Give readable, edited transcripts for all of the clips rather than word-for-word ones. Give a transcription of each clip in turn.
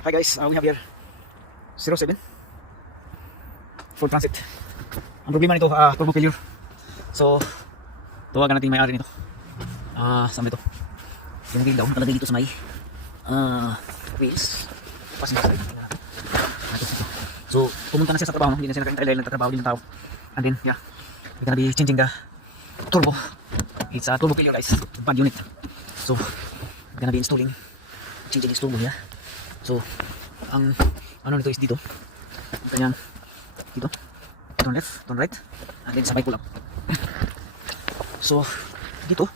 Hi guys, we have here 07 Ford Transit. Ang problema nito, turbo failure. So, tawagan natin yung may-ari nito. Saan ba ito? Yung wheel daw, nakalagay dito sa may wheels. Passenger side. So, pumunta na siya sa trabaho, hindi na siya nagtatrabaho, nagtatrabaho din ng tao. And then, yeah, we're gonna be changing the turbo. It's a turbo failure guys, bad unit. So, we're gonna be installing, changing this turbo here. So, ang ano nito is dito. Ang kanyang dito. Turn left, turn right, and then sabay pull up. So, dito,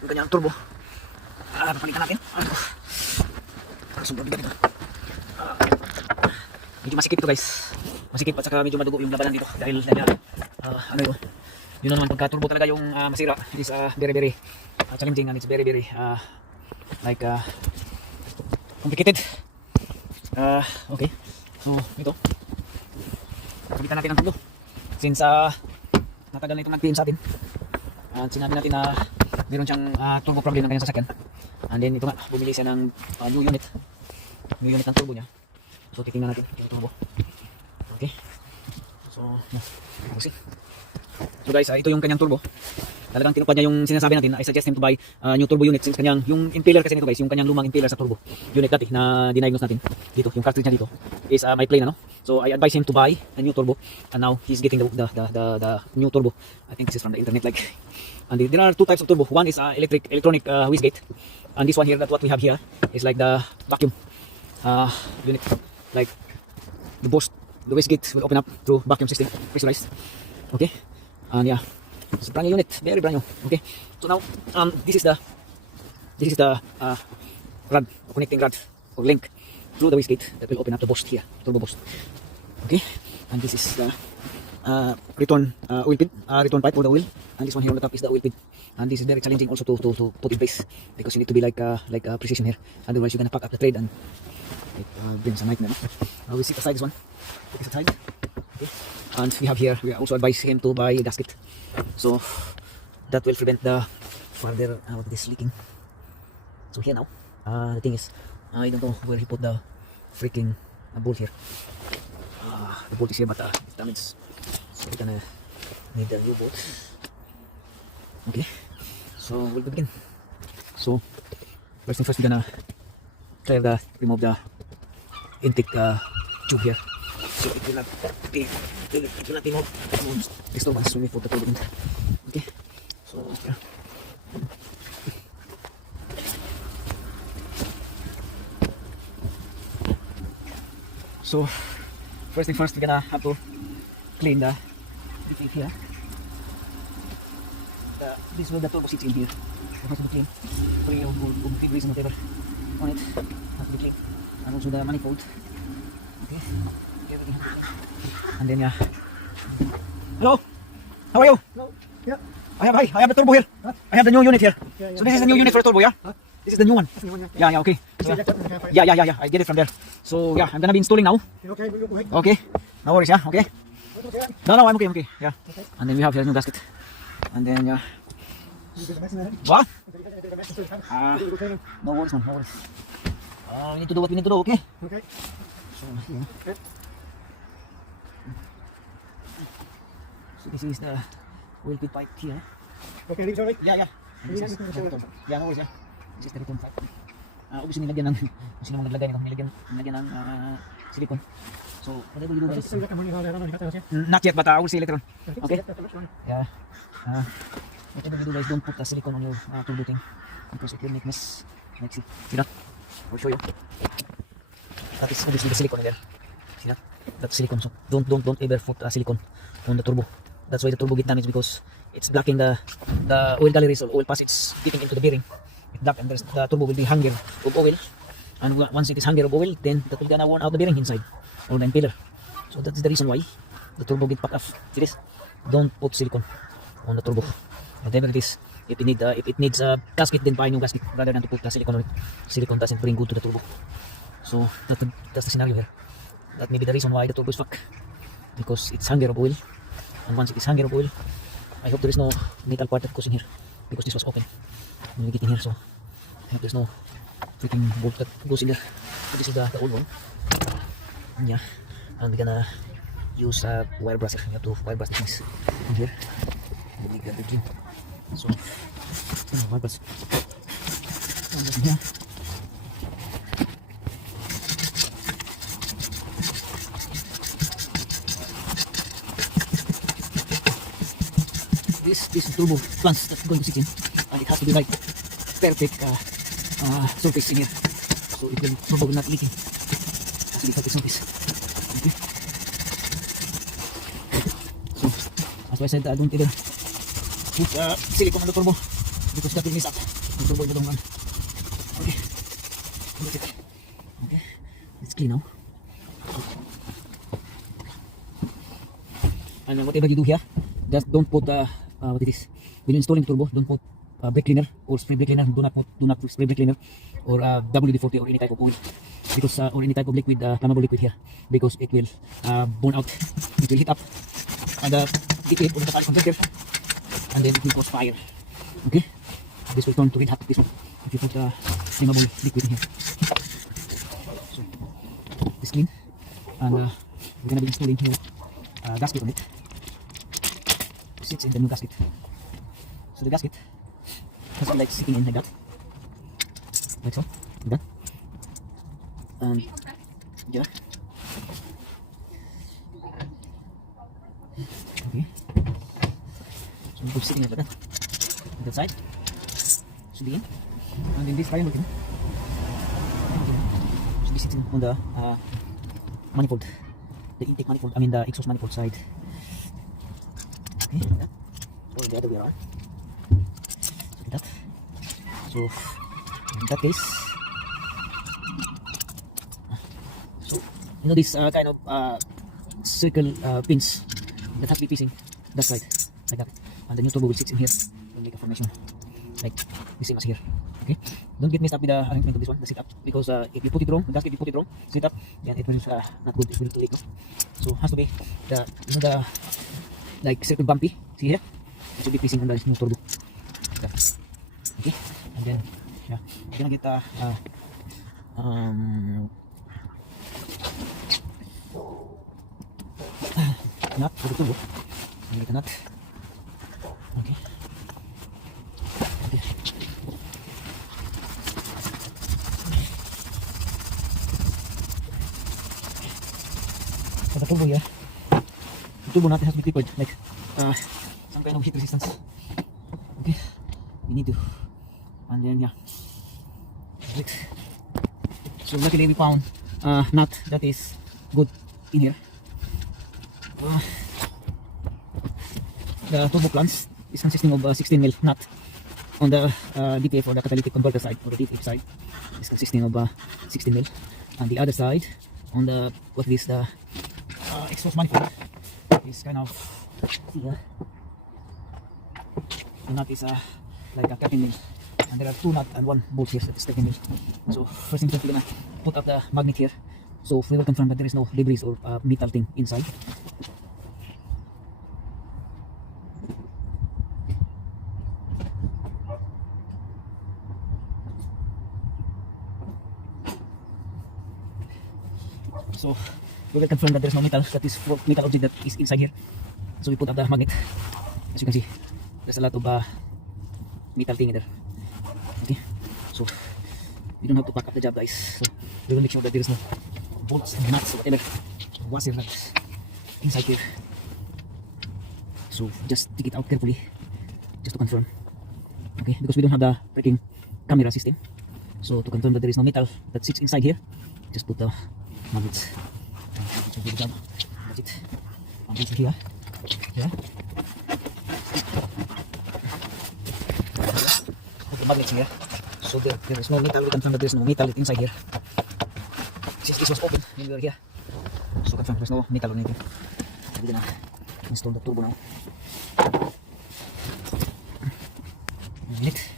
ang kanyang turbo. Papalitan natin. Sobrang bigat ito. Medyo masikip ito guys. Masikip at saka medyo madugo yung labanan dito. Dahil ano yun. Yun naman pagka turbo talaga yung masira. It is very very challenging and it's very very like complicated. Okay. So, ito. Palitan natin ang turbo. Since natagal na itong nag-PM sa atin. At sinabi natin na meron siyang turbo problem ng kanyang sasakyan. And then ito nga, bumili siya ng new unit. New unit ng turbo niya. So titingnan natin yung turbo. Okay. So, we'll see. So guys, ito yung kanyang turbo. Talagang tinupad niya yung sinasabi natin. I suggest him to buy new turbo unit since kanyang, yung impeller kasi nito guys, yung kanyang lumang impeller sa turbo unit dati na diniagnose natin. Dito, yung cartridge niya dito is may plain ano. So I advise him to buy a new turbo and now he's getting the new turbo. I think this is from the internet like. And there are two types of turbo. One is electronic wastegate. And this one here, that what we have here is like the vacuum unit. Like the wastegate will open up through vacuum system, pressurized. Okay, and yeah, it's a brand new unit, very brand new. Okay, so now this is the rod, connecting rod or link through the wastegate that will open up the burst here, turbo burst. Okay, and this is the return oil pit, return pipe for the oil, and this one here on the top is the oil pit. And this is very challenging also to put in place because you need to be like precision here, otherwise you're gonna pack up the thread and it brings a nightmare. We sit aside this one, put it aside. Okay. And we have here, we also advise him to buy a gasket, so that will prevent the further this leaking. So here now, the thing is, I don't know where he put the freaking bolt here. The bolt is here, but it's damaged, so we're gonna need a new bolt. Okay, so we'll begin. So first thing first, we're gonna remove the intake tube here, so it will not be moved disturbance when we put the turbo in. Okay, so yeah. So first thing first, we're gonna have to clean the intake here. This is where the turbo sits in here. It has to be clean. Free of grease and whatever on it. Has to be clean. And also the manifold. Okay. Everything. And then yeah. Hello. How are you? Hello. Yeah. I have the turbo here. Huh? I have the new unit here. Yeah. So this is the new unit for the turbo, yeah? Huh? This is the new one. That's the one, Yeah, okay. So, yeah. I get it from there. So yeah, I'm gonna be installing now. Okay, we'll go ahead. Okay. No worries, yeah. Okay. Okay. No, I'm okay. Yeah. Okay. And then we have here new gasket. And then yeah. You did the mess in there? What? Okay. No worries, man. No worries. We need to do what we need to do, okay? Okay. So, yeah. Okay. So this is the oil pit pipe here. Okay, leave it alright. Yeah. And this is the return. Yeah, no worries, yeah. This is the return pipe. Obviously nilagyan ng, kung sino maglagay nito, nilagyan ng silicone. So, whatever you do guys. Not yet, but I will see later on. Okay? Yeah. Whatever you do guys, don't put the silicone on your turbo thing because it will make mess. Like, see that? I'll show you. That is obviously the silicone in there. See that? That's silicone. So don't ever put silicone on the turbo. That's why the turbo get damaged, because it's blocking the oil galleries or oil passage getting into the bearing. It block, and the turbo will be hunger of oil. And once it is hunger of oil, then that will gonna worn out the bearing inside or the impeller. So that is the reason why the turbo get packed off. See this? Don't put silicone on the turbo. Whatever it is, if it needs a gasket, then buy a new gasket rather than to put the silicone on it. Silicone doesn't bring good to the turbo. So that's the scenario here. That may be the reason why the turbo is fucked, because it's hunger of oil. And once it is hunger of oil, I hope there is no metal part that goes in here, because this was open when we get in here. So I hope there's no freaking bolt that goes in there. So this is the old one. Yeah, and we're gonna use a wire brusher. You have to wire brush the things in here. Make that clean. So, wire brush. And then here. This turbo plants that's going to sit in, and it has to be like perfect surface in here, so it will turbo will not leaking. It has to be perfect surface. Okay. So as I said, I don't ever put silicone on the turbo because that will mess up the turbo in the long run. Okay, that's it. Okay, it's clean now. And whatever you do here, just don't put what it is. When installing turbo, don't put brake cleaner or spray brake cleaner. Do not put spray brake cleaner or WD-40 or any type of oil, because or any type of liquid, flammable liquid here, because it will burn out. It will heat up and it will the converter, and then it will cause fire. Okay, this will turn to red hot. This one, if you put flammable liquid in here. So it's clean, and we're gonna be installing here gasket on it. Sits in the new gasket. So the gasket has to be like sitting in like that, like so, like that, and yeah, okay. So it's sitting like that. On that side should be in, and in this triangle should be sitting on the manifold, the intake manifold. I mean the exhaust manifold side. Okay, like that. Or the other way around. Like that. So in that case, so you know this kind of circle pins that have to be facing that side, like that, and the new turbo will sit in here and make a formation like the same as here. Okay, don't get messed up with the arrangement of this one, the setup, because if you put it wrong, the gasket, if you put it wrong, setup, then it will not good. It will leak. So has to be the, you know, the like circle bumpy. See here, it should be facing on the new turbo. Yeah. Okay, and then yeah, you're gonna get nut for the turbo. You get a nut. Okay. Okay. For the turbo here, the turbo nut has to be tapered like some kind of heat resistance. Okay, we need to, and then yeah, right. So luckily we found nut that is good in here. The turbo plants is consisting of 16 mil nut on the DPF or the catalytic converter side, or the DPF side is consisting of 16 mil, and the other side on the what is the exhaust manifold is kind of here. The nut is like a 13 mil, and there are 2 nut and 1 bolt here that is 13 mil. So first thing we're gonna put up the magnet here, so we will confirm that there is no debris or metal thing inside. So we will confirm that there is no metal, that is metal object that is inside here. So we put up the magnet. As you can see, there's a lot of metal thing in there. Okay, so we don't have to pack up the job, guys. So we will make sure that there is no bolts and nuts or whatever washer nuts inside here. So just take it out carefully, just to confirm. Okay, because we don't have the freaking camera system. So to confirm that there is no metal that sits inside here, just put the magnets. So good job. That's it. And also here. Yeah. Put the magnets here. So there is no metal. We confirm that there is no metal inside here. Since this was open when we were here, so confirm there is no metal or anything. So we're gonna install the turbo now. Magnet.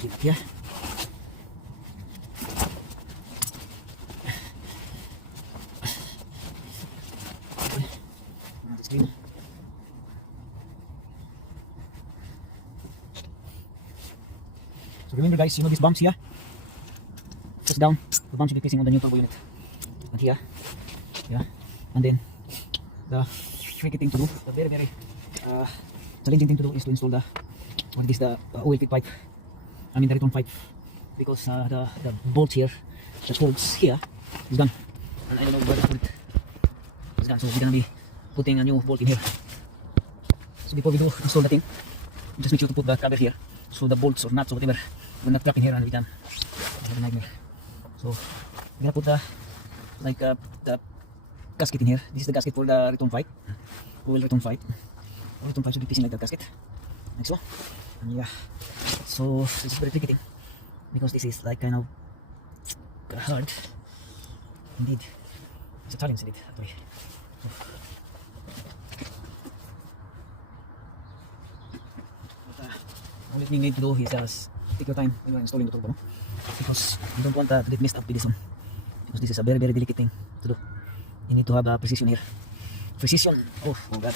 Keep it here. Okay. Now the screen. So remember guys, you know these bumps here? Just down, the bump should be facing on the new turbo unit. And here, yeah, and then the tricky thing to do, the very challenging thing to do is to install the oil feed pipe. I mean the return pipe, because the bolt here that holds here is gone, and I don't know where to put it. It's gone, so we're gonna be putting a new bolt in here. So before we do install the thing, just make sure to put the cover here, so the bolts or nuts or whatever will not trap in here and we can have a nightmare. So we're gonna put the gasket in here. This is the gasket for the return pipe, oil return pipe. The return pipe should be facing like the gasket, like so. And yeah, so this is very tricky thing, because this is like kind of hard. Indeed, it's a challenge indeed, actually. So, but, only thing you need to do is just take your time when you're installing the turbo, no? Because you don't want to get messed up with this one, because this is a very delicate thing to do. You need to have precision here. Precision. Oh god.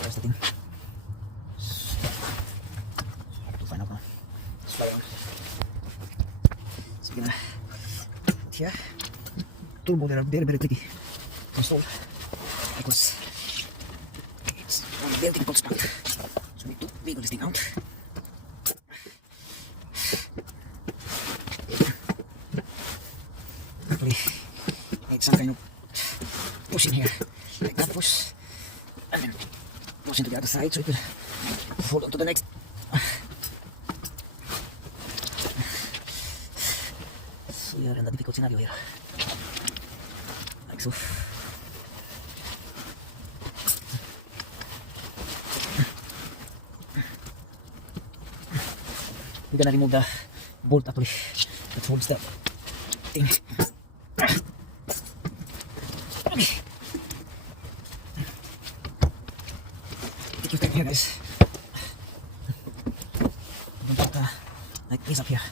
That's the thing. To find out now. Slide on. So we're gonna put here. Turbo, they are very tricky to install, because it's on a built-in bolt spot. So we need to wiggle this thing out. Hopefully it's some kind of push in here, like that push, and then push into the other side so it will fall onto the next. So we are in a difficult scenario here, like so. We're gonna remove the bolt actually that holds the thing. Okay. Take your time here, guys. Don't put like this up here.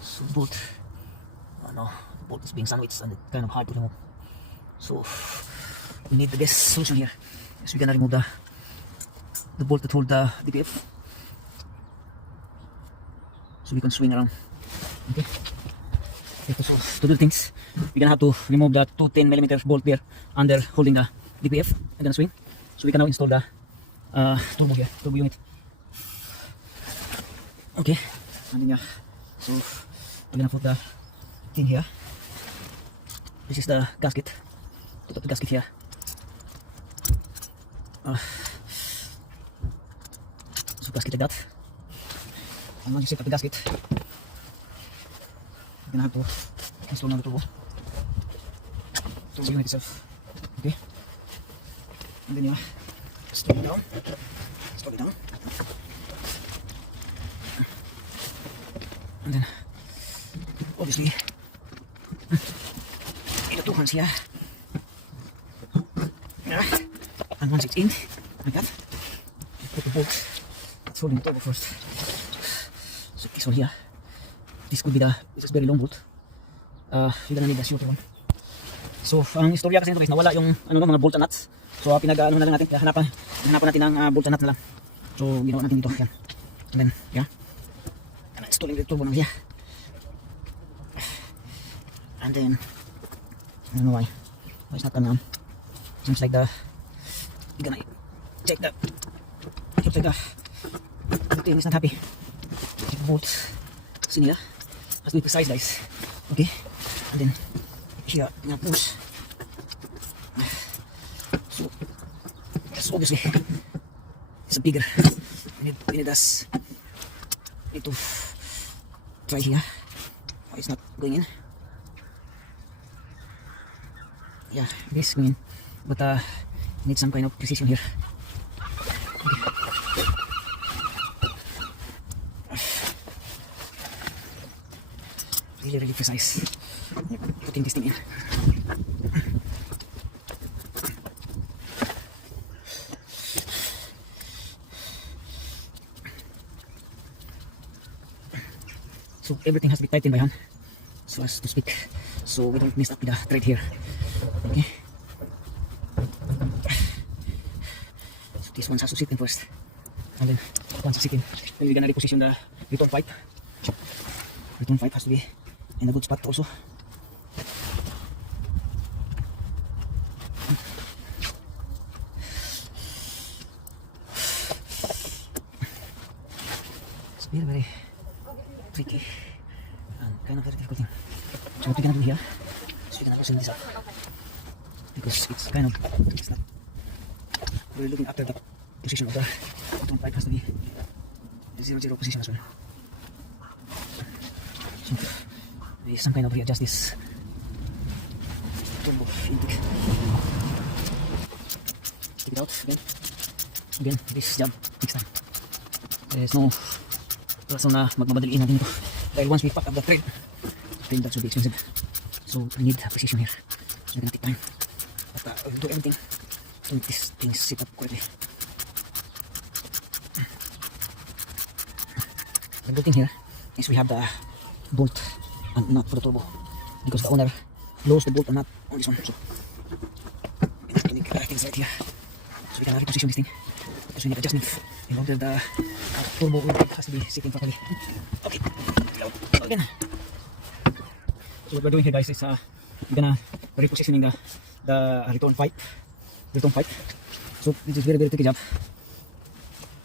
So bolt. Oh no, the bolt is being sandwiched and it's kind of hard to remove. So we need the best solution here. So we're gonna remove the bolt that holds the DPF, so we can swing around. Okay. So to do things, we're gonna have to remove the two 10mm bolt there under holding the DPF and then swing. So we can now install the turbo here, turbo unit. Okay, and then yeah, so we're gonna put the thing here. This is the gasket. Put the gasket here. So gasket like that. And once you set up the gasket, you're gonna have to install now the turbo unit itself. Okay, and then you slow it down, and then obviously in the two hands here, and once it's in like that, you put the bolt that's holding the turbo first. So this one here, this could be this is very long bolt. You're gonna need a shorter one. So ang istorya kasi nito guys, nawala yung mga bolt and nuts. So pinag-ano na lang natin, hanapan natin ng bolt and nuts na lang. So ginawa natin dito, yan. And then, yeah. And installing the turbo now here. And then, I don't know why it's not coming on. Seems like you're gonna check the thing is not happy. Check the bolts. See nila? Let's do it precise, guys. Okay, and then here, I'm gonna push. So that's obviously it's a bigger. We need to try here. Oh, it's not going in. Yeah, it is going in, but need some kind of precision here. Okay. Really precise. Putting this thing in. So everything has to be tightened by hand, so as to speak, so we don't mess up with the thread here. Okay. So this one has to sit in first, and then once it's sit in, then we're gonna reposition the return pipe. Return pipe has to be in a good spot also. It's very, very tricky and kind of very difficult thing. So what we're gonna do here is we're gonna loosen this up because it's kind of, it's not, we're looking after the position of the return pipe has to be the 0-0 position as well. So we some kind of readjust this turbo intake. Take it out again this job takes time. There's no rason na magmamadaliin natin ito dahil once we pack up the thread then that should be expensive, so we need precision here, so we're gonna take time, but we'll do everything to make this thing sit up correctly. The good thing here is we have the bolt and nut for the turbo because the owner blows the bolt and nut on this one, so we have to make things right here so we can reposition this thing because we need adjustment in order the turbo has to be sitting properly. Okay, again. So what we're doing here guys is we're gonna repositioning the return pipe. So this is very, very tricky job.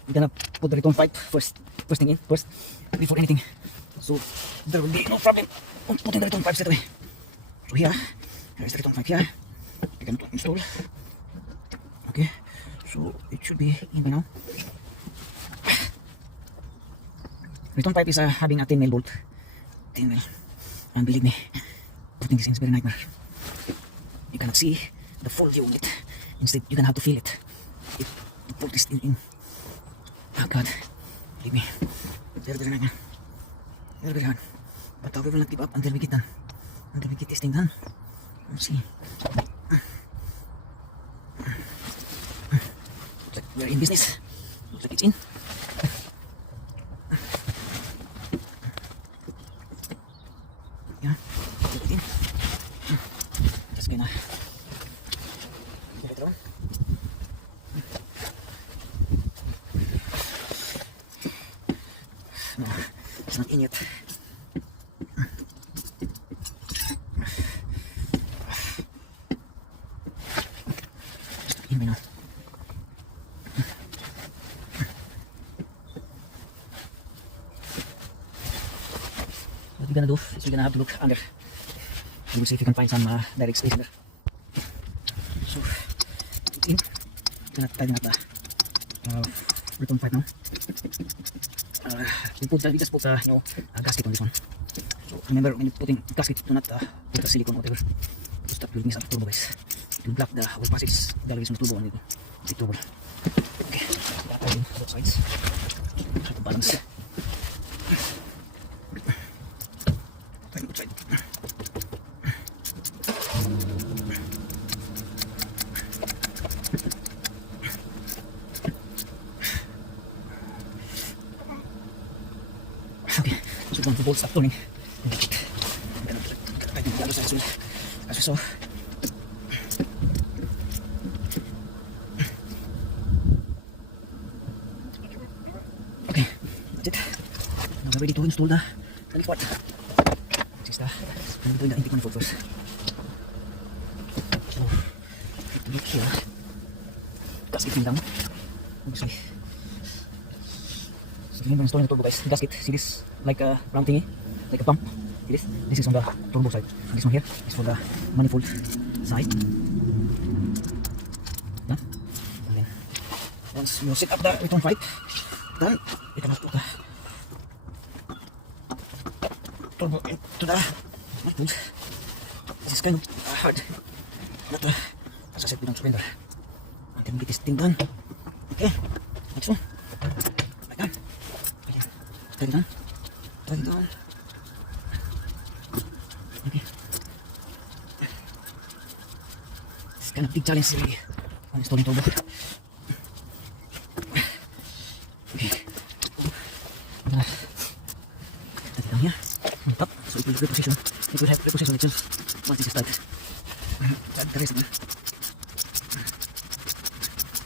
We're gonna put the return pipe first thing in before anything, so there will be no problem on putting the return pipe straight away. So here is the return pipe here. We're gonna install. Okay, so it should be in by now. Return pipe is having a 10mm bolt, 10mm, and believe me, putting this in is very nightmare. You cannot see the full view of it. Instead, you're gonna have to feel it. To put this in. Oh God, believe me, very, very nightmare. Very, very hard. But we will not give up until we get done. Until we get this thing done. Let's see. Looks like we're in business. Looks like it's in. Yeah, put it in. Just gonna give it around. No, it's not in yet. It's not in by now. What we're gonna do is we're gonna have to look under. We will see if we can find some direct space in there. So it's in. We're gonna tighten up the return pipe now. We just put a gasket on this one. So remember, when you're putting gasket, do not put a silicone or whatever. Because that will mess up the turbo guys. It will block the oil passage directly from the turbo and it will take trouble. Okay, tighten both sides. Try to balance. Tighten both sides. Okay, so once the bolts stop turning, tighten the other side as well, as you saw. Okay, that's it. Now we're ready to install the next part. This is we're doing the intake manifold first. So, to look here, gasket came down, obviously. So remember installing the turbo guys, the gasket, see this like a round thingy, like a pump, this is on the turbo side, and this one here is for the manifold side. Yeah. And then once you set up the return pipe, then you can put the turbo into the manifold. This is kind of hard, but as I said, we don't surrender until we get this thing done. Okay, next one, like that. Tight it down. Tight it down. Okay. It's kind of big challenge really on installing turbo. Okay. Tight it down here on top so it will reposition. It will have reposition itself once this is tight. Tight the rest of it.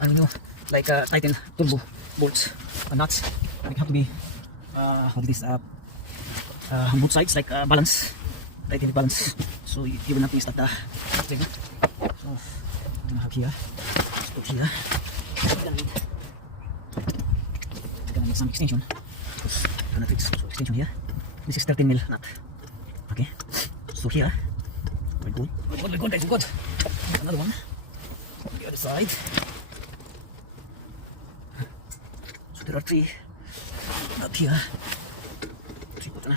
And you know, like tighten turbo bolts and nuts, they have to be what it is, on both sides, like balance, tighten the balance, so you will not miss that thing. So I'm gonna have here, let's put here. I'm gonna need some extension. I'm gonna fix so extension here. This is 13 mil nut. Okay, so here we're good. We're good, guys. We're good. Another one. On the other side. So there are three up here. Three put na.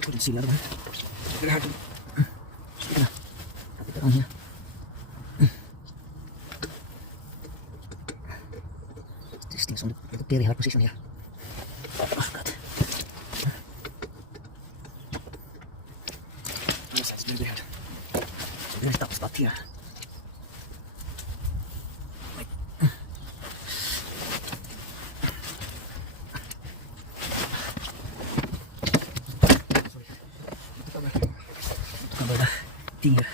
Couldn't see the other one. It's very hard to. So we're gonna put it on here. This thing's on the very hard position here. Oh God. This side's very hard. So very tough spot here. Like. Sorry. To cover the thing here,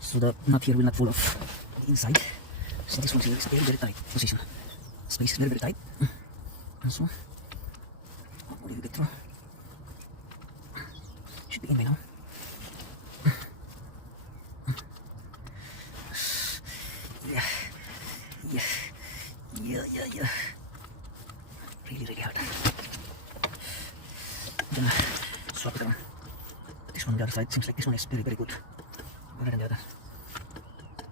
so the nut here will not fall off the inside. So this one here is very, very tight position. Space is very, very tight. And so, what will you get through? Should be in by now. Yeah, yeah, yeah, yeah, yeah. Really, really hard. I'm gonna swap it around. This one on the other side seems like this one is very, very good. Better than the other.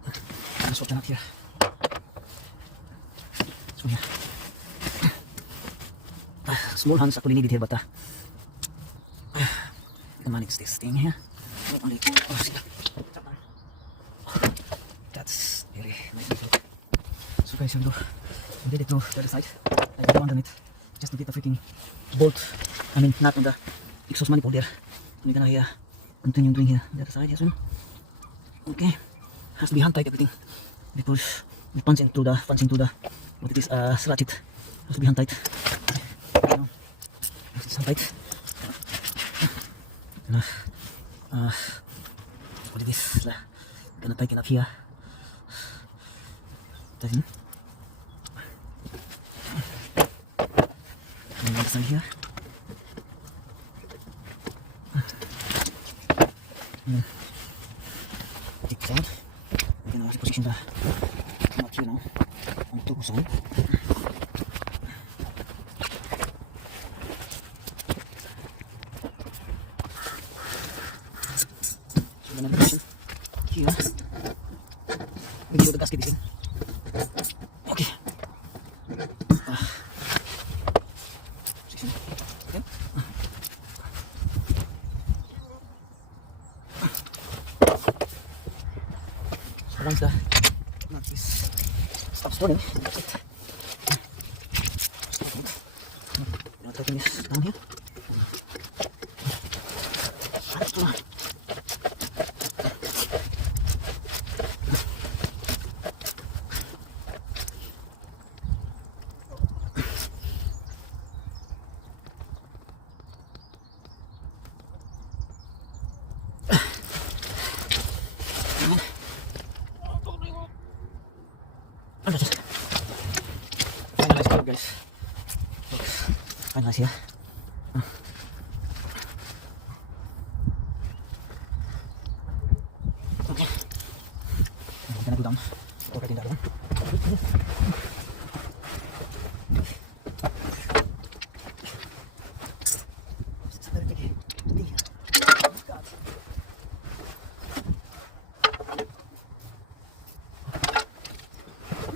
I'm gonna swap the nut here. This one here. Small hands actually needed here, but we can manage this thing here. Not only, oh, see that. That's very nice. So guys, I'm ready to the other side. I have abandoned it just to get the freaking bolt. I mean, not on the exhaust manifold there. We're gonna continue doing here the other side as well. Okay, has to be hand tight everything because we punching through the what it is ratchet. Has to be hand tight. This is hand tight. What it is? Gonna tighten up here. Tighten. And next side here. Take this out. We're gonna position the nut here now on top side. So we're gonna position here. Make sure the gasket is in. Okay. Position. Okay. So once the nut is stops turning, that's it. Stop it. Now taking this down here. Finalize job, guys. Finalize here. Okay. I'm gonna go down. Go right in that one. It's a very big thing here. Oh, God.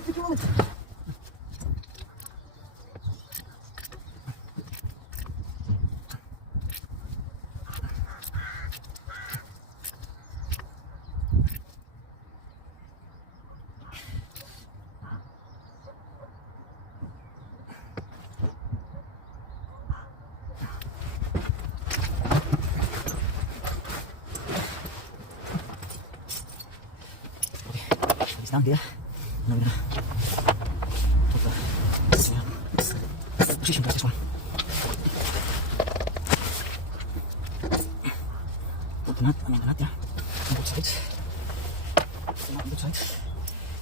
Take a moment. It's down there. Now we're gonna put the position for this one. Put the nut, I mean the nut, yeah, on both sides. Put the nut on both sides.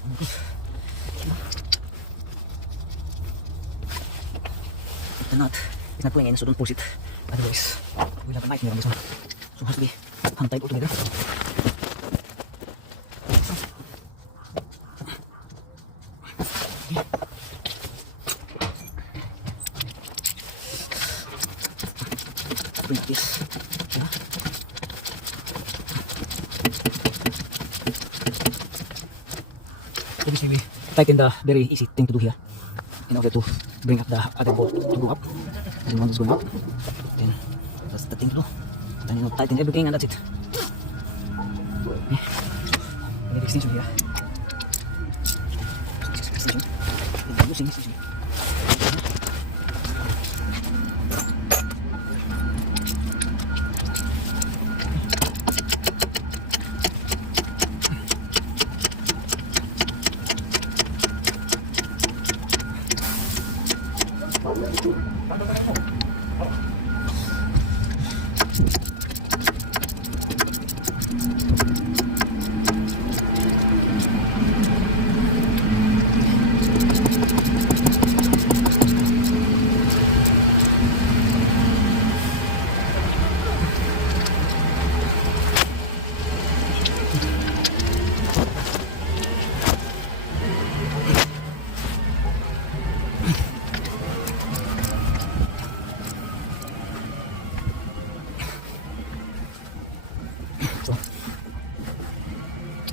And put the nut it's not playing in, so don't push it. Otherwise, we'll have a nightmare on this one. So it has to be hand tight altogether. Bring like this. Yeah. Obviously, we tighten the very easy thing to do here in order to bring up the other bolt to go up. And one is going up. Then that's the thing to do. Then you know, tighten everything and that's it. Okay. We need extension here. So this is extension. Then we're using extension.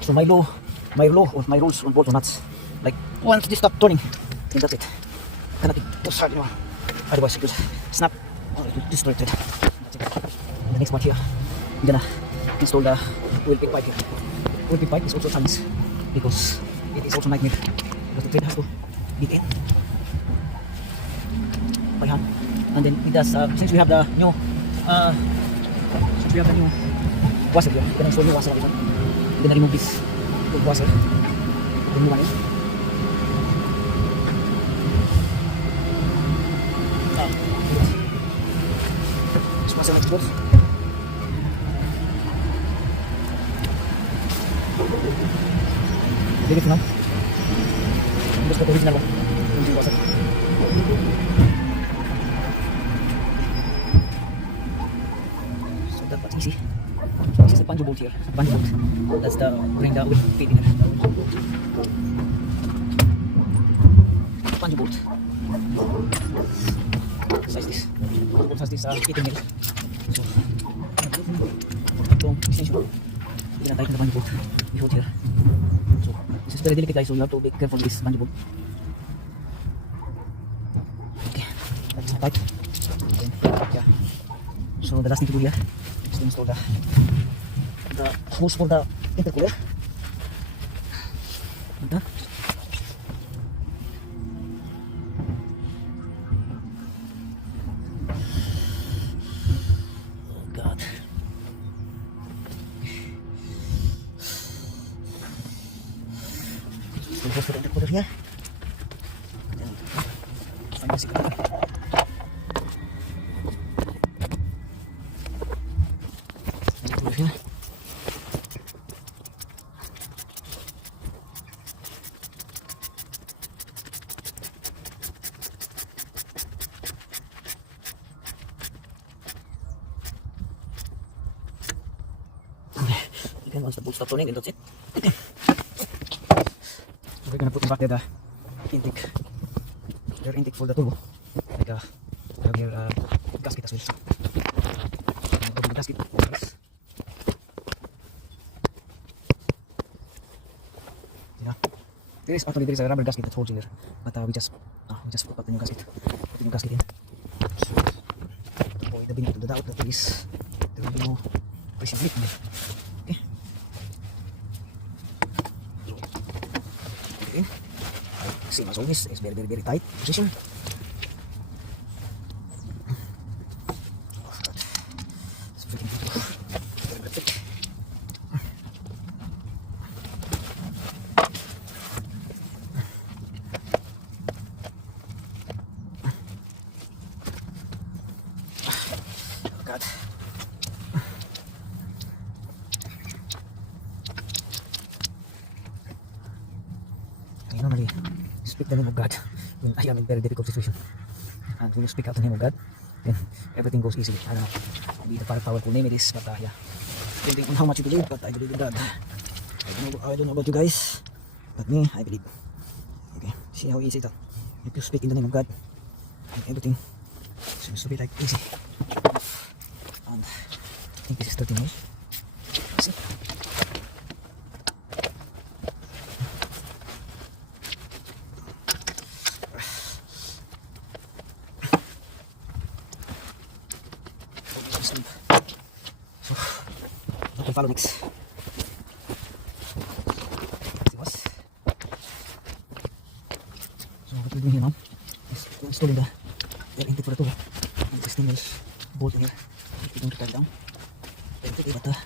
So my law or my rules on bolts or nuts, like once they stop turning, then that's it. Cannot be pushed hard anymore. Otherwise it will snap or it will destroy it. That's it. And the next one here, we're gonna install the oil pipe here. Oil pipe is also a challenge because it is also nightmare because the thread has to get in by hand. And then it does, since we have the new washer here, we're gonna install new washer again. We're gonna remove this old washer. The new one here. This washer next bolt. Leave it now. Just put the original one. Yung washer. So that's easy. This is the banjo bolt here. Banjo bolt. That's the bring the oil feed in there. Banjo bolt. Size this. Banjo bolt has this 18 mil. So itong extension. Hindi na tight na banjo bolt. We hold here. So this is very delicate guys, so you have to be careful with this banjo bolt. Okay, that's tight. Then, yeah. So the last thing to do here is to install the hose for the intercooler. And done. Oh God. So hose for the intercooler here. Then, find the secret. Intercooler here. Okay, once the bolt stops turning, then that's it. Okay. So we're gonna put in back there the intake, air intake for the turbo. Like we have here gasket as well. Open the gasket. Nice. Yeah. There is a rubber gasket that holds in there, but we just put the new gasket. Put the new gasket in. So to avoid the benefit of the doubt that there will be no pressure leak in there. Okay. So, same as always, it's very tight position. Oh, God. It's freaking beautiful. Very good fit. Oh God. I normally speak the name of God when I am in very difficult situation, and when you speak out the name of God, then everything goes easily. I don't know. Maybe the powerful name it is, but yeah. Depending on how much you believe, but I believe in God. I don't know about you guys, but me, I believe. Okay, see how easy that. If you speak in the name of God, and everything seems to be like easy. And I think this is 13 years. See? Sleep. So, okay, follow next. See what? So, what we're doing here now is installing the air intake for the turbo. And this thing is bolt in here. If we don't tie it down, then take it at the turbo.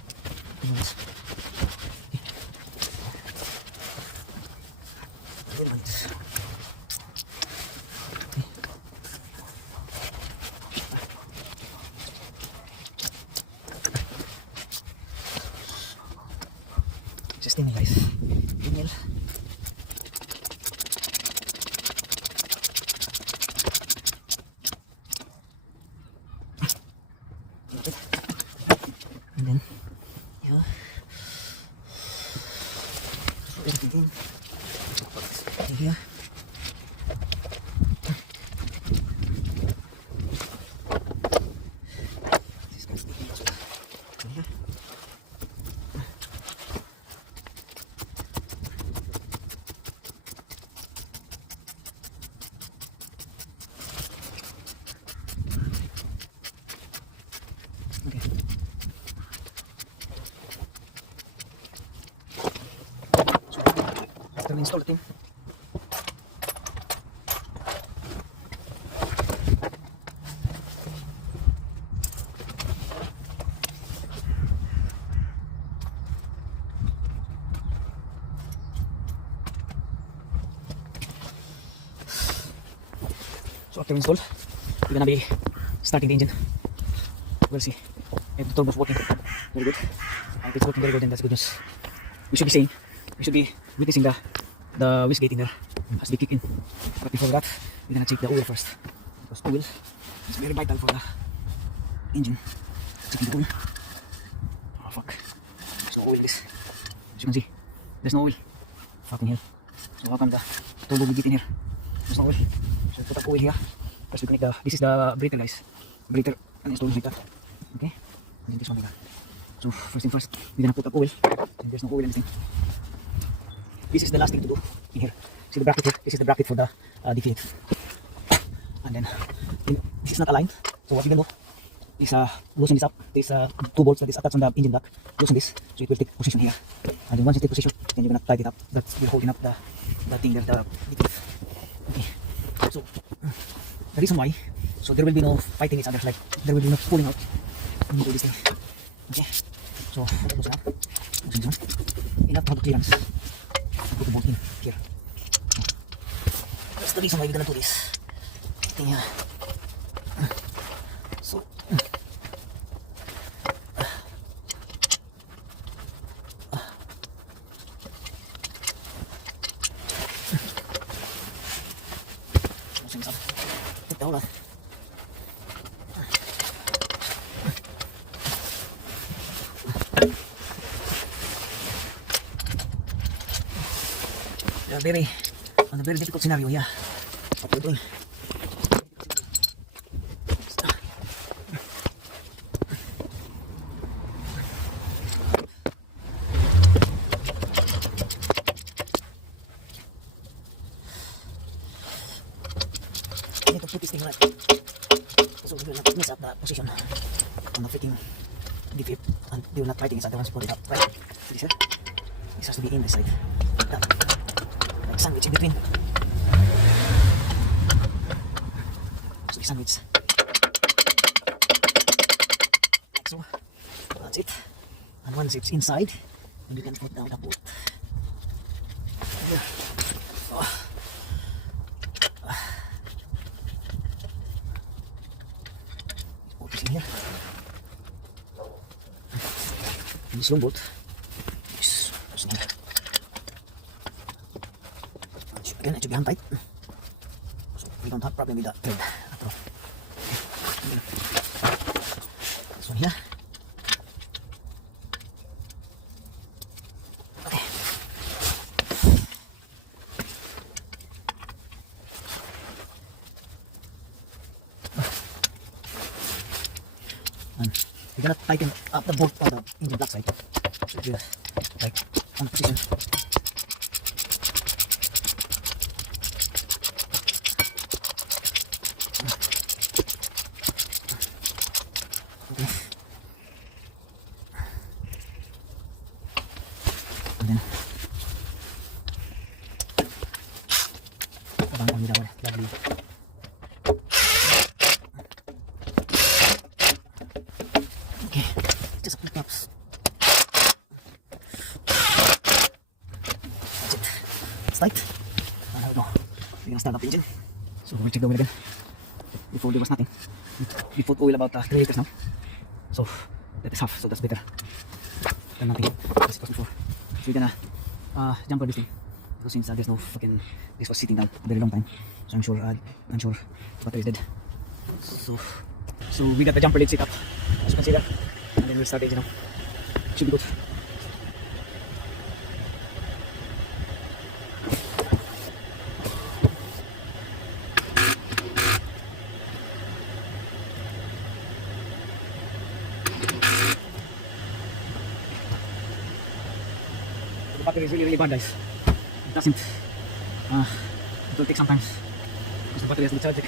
Sustain guys. Inhale. And then, yeah. So everything in. Okay, here. This is going to be here. Okay. After we install the thing, so after we install, we're gonna be starting the engine. We'll see if the turbo's working very good. If it's working very good, then that's good news. We should be saying, we should be witnessing the wastegate in there as we kick in. But before that, we're gonna check the oil first, because oil is very vital for the engine. Checking the oil. Oh fuck! There's no oil in this. As you can see, there's no oil. Fucking hell! So how come the turbo will get in here? There's no oil. So put up oil here. First we connect the. This is the breather, guys. Breather and install like that. Okay, and then this one like that. So first thing first, we're gonna put up oil. And there's no oil in this thing. This is the last thing to do in here. See the bracket here? This is the bracket for the deflate. And then this is not aligned. So what you can do is loosen this up. These two bolts that is attached on the engine block. Loosen this so it will take position here. And then once it takes position, then you're gonna tighten it up. That's you're holding up the thing there, the deflate. Okay. So the reason why, so there will be no fighting each other, like there will be no pulling out when you do this thing. Okay. So loosen up. Loosen this one. Enough to have the clearance. Put the bolt in here. That's the reason why we're gonna do this thing here. So loosen this up. Take the whole lot. Very on a very difficult scenario here. What we're doing. I need to put this thing right, so we will not mess up the position on the freaking defib, and they will not fighting each other once we put it up. Right, see this here? This has to be in this side. Like that. Like sandwich in between. So we sandwich. Like so. That's it. And once it's inside, then you can put down the bolt. Oh. Bolt is in here. And this long bolt. Again, it should be hand tight, so we don't have problem with the thread at all. So here. Okay. And we're gonna tighten up the bolt on the engine block side. So we're like on the position. Okay. And then abang kami daw lovely. Okay, just flip ups. That's it. It's tight. And now we go. We're gonna start up the engine. So we'll check the oil again. Before there was nothing. We put oil about 3 liters now. So that is half, so that's better than nothing as it was before. So we're gonna jumper this thing. So since there's no fucking, this was sitting down a very long time. So I'm sure the battery is dead. So we got the jumper lid set up, as you can see there. And then we'll start the engine now. Should be good. The battery is really bad, guys. It doesn't, it will take some time because the battery has to be charged.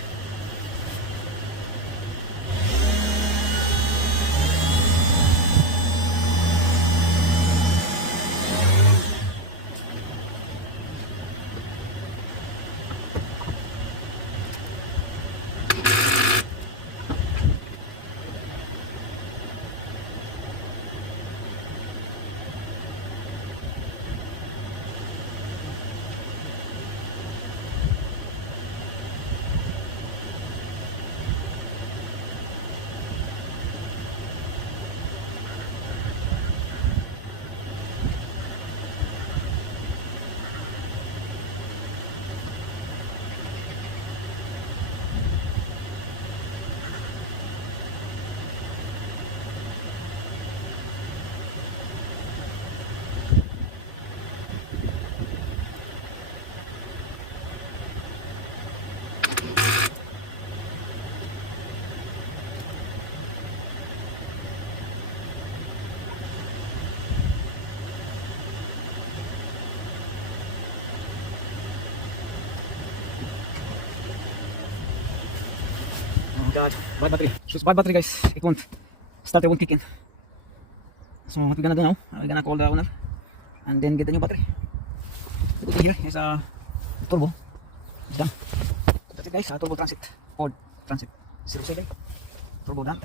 Oh god, bad battery. So it's bad battery, guys. It won't start, it won't kick in. So what we're gonna do now, we're gonna call the owner and then get the new battery. The good thing here is turbo. It's done. That's it, guys. Turbo transit. Ford transit 07. Turbo done.